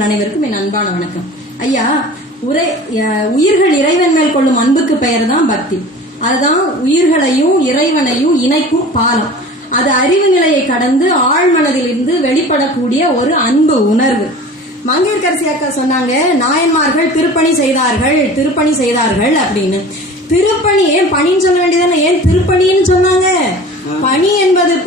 பெருமக்கள் அனைவருக்கும் என் அன்பான வணக்கம். ஐயா உரை உயிர்கள் இறைவன் மேல் கொள்ளும் அன்புக்கு பெயர் தான் பக்தி. அதுதான் உயிர்களையும் இறைவனையும் இணைக்கும் பாலம். அது அறிவு நிலையை கடந்து ஆழ்மனதிலிருந்து வெளிப்படக்கூடிய ஒரு அன்பு உணர்வு. மங்கையர்கரசி அக்கா சொன்னாங்க நாயன்மார்கள் திருப்பணி செய்தார்கள் திருப்பணி செய்தார்கள் அப்படின்னு. திருப்பணி ஏன் பணின்னு சொல்ல வேண்டியதானே ஏன் திருப்பணின்னு சொன்னாங்க? பணி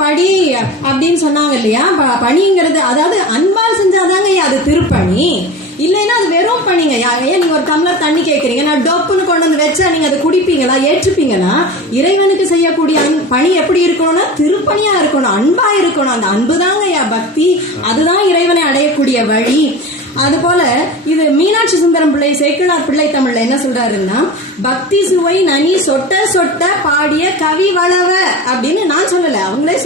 படி அப்படின்னு சொன்னாங்க இல்லையா? ப- பணிங்கிறது அதாவது அன்பால் செஞ்சாதாங்க அது திருப்பணி. இல்லைன்னா அது வெறும் பணிங்க. ஏன் நீங்க ஒரு டம்ளர் தண்ணி கேட்குறீங்க நான் டொப்புன்னு கொண்டு வந்து வச்சா நீங்க அதை குடிப்பீங்களா ஏற்றுப்பீங்களா? இறைவனுக்கு செய்யக்கூடிய அன்- பணி எப்படி இருக்கணும்னா திருப்பணியா இருக்கணும் அன்பா இருக்கணும். அந்த அன்பு தாங்க ஐயா பக்தி. அதுதான் இறைவனை அடையக்கூடிய வழி. அதுபோல இது மீனாட்சி சுந்தரம் பிள்ளை சேக்கிழார் பிள்ளை தமிழ்ல என்ன சொல்றாருன்னா பக்தி சுவை நனி சொட்ட சொட்ட பாடிய கவி வளவ அப்படின்னு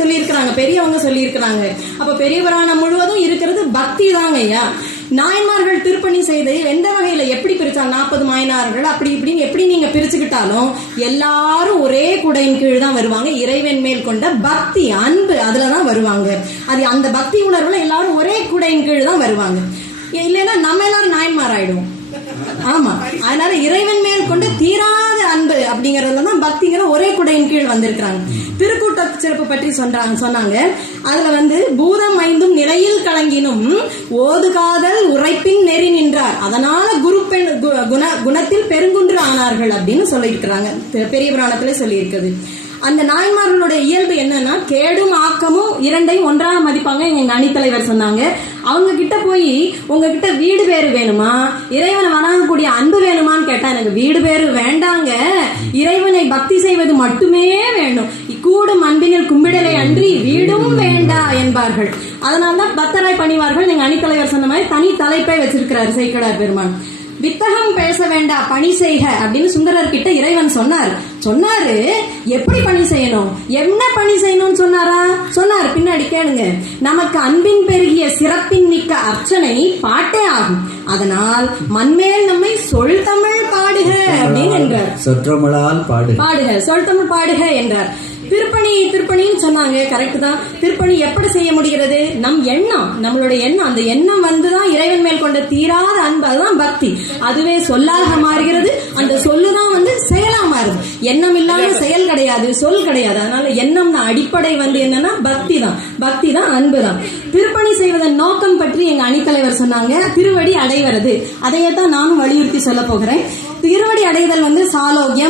சொல்லியிருக்கிறாங்க பெரியவங்க சொல்லியிருக்கிறாங்க. அப்ப பெரியவரான முழுவதும் இருக்கிறது பக்தி தாங்க ஐயா. நாயன்மார்கள் திருப்பணி செய்து எந்த வகையில எப்படி பிரிச்சாங்க? நாற்பது மாயனார்கள் அப்படி இப்படின்னு எப்படி நீங்க பிரிச்சுக்கிட்டாலும் எல்லாரும் ஒரே குடையின் கீழ் தான் வருவாங்க. இறைவன் மேல் கொண்ட பக்தி அன்பு அதுலதான் வருவாங்க. அது அந்த பக்தி உணர்வுல எல்லாரும் ஒரே குடையின் கீழ் தான் வருவாங்க. இல்லைன்னா நம்ம எல்லாரும் நாயன்மார் ஆமா. அதனால இறைவன் மேல் கொண்டு தீராத அப்படிங்கறதுல தான் பக்திங்கிற ஒரே குடையின் கீழ் வந்திருக்கிறாங்க. திருக்கூட்ட சிறப்பு பற்றி சொல்றாங்க சொன்னாங்க. அதுல வந்து பூதம் ஐந்தும் நிலையில் கலங்கினும் ஓதுகாதல் உரைப்பின் நெறி நின்றார். அதனால குரு பெண் குண குணத்தில் பெருங்குன்று ஆனார்கள் அப்படின்னு சொல்லியிருக்கிறாங்க. பெரிய புராணத்துல சொல்லியிருக்குது அந்த நாய்மார்களுடைய இயல்பு என்னன்னா கேடும் ஆக்கமும் இரண்டையும் ஒன்றாக மதிப்பாங்க எங்க அணித்தலைவர் சொன்னாங்க. அவங்க கிட்ட போய் உங்ககிட்ட வீடு பேரு வேணுமா? இறைவனை வணங்கக்கூடிய அன்பு வேணுமான்னு கேட்டா எனக்கு வீடு பேரு வேண்டாங்க. இறைவனை பக்தி செய்வது மட்டுமே வேணும். கூடும் அன்பினில் கும்பிடலை அன்றி வீடும் வேண்டா என்பார்கள். அதனால்தான் பக்தராய் பணிவார்கள். எங்க அணித்தலைவர் சொன்ன மாதிரி தனி தலைப்பை வச்சிருக்கிறார் சேக்கடார் பெருமான். வித்தகம் பேச வேண்டா பணி செய்க அப்படின்னு சுந்தரர் கிட்ட இறைவன் சொன்னார். சொன்னாரு எப்படி பணி செய்யணும்? என்ன பணி செய்யணும்னு சொன்னாரா? சொன்னார். பின்னாடி கேளுங்க. நமக்கு அன்பின் பெருகிய சிறப்பின் மிக்க அர்ச்சனை பாட்டே ஆகும். அதனால் மண்மேல் நம்மை சொல் தமிழ் பாடுக அப்படின்னு என்றார் சொற்றமிழால் பாடு. பாடுக. சொல் தமிழ் பாடுக என்றார். திருப்பணி திருப்பணின்னு சொன்னாங்க. கரெக்ட் தான். திருப்பணி எப்படி செய்ய முடிகிறது? நம் எண்ணம் நம்மளுடைய எண்ணம். அந்த எண்ணம் வந்துதான் இறைவன் மேல் கொண்ட தீராத அன்பு அதுதான் பக்தி. அதுவே சொல்லாக மாறுகிறது. அந்த சொல்லுதான் வந்து செயலா மாறுது. எண்ணம் இல்லாம செயல் கிடையாது சொல் கிடையாது. அதனால எண்ணம் தான். அடிப்படை வந்து என்னன்னா பக்தி தான் பக்தி தான் அன்பு தான் திருப்பணி செய்வதன் நோக்கம் பற்றி எங்க அணித்தலைவர் சொன்னாங்க. திருவடி அடைவது அதையே தான் நானும் வலியுறுத்தி சொல்ல போகிறேன். திருவடி அடைதல் வந்து சாலோக்கியம்.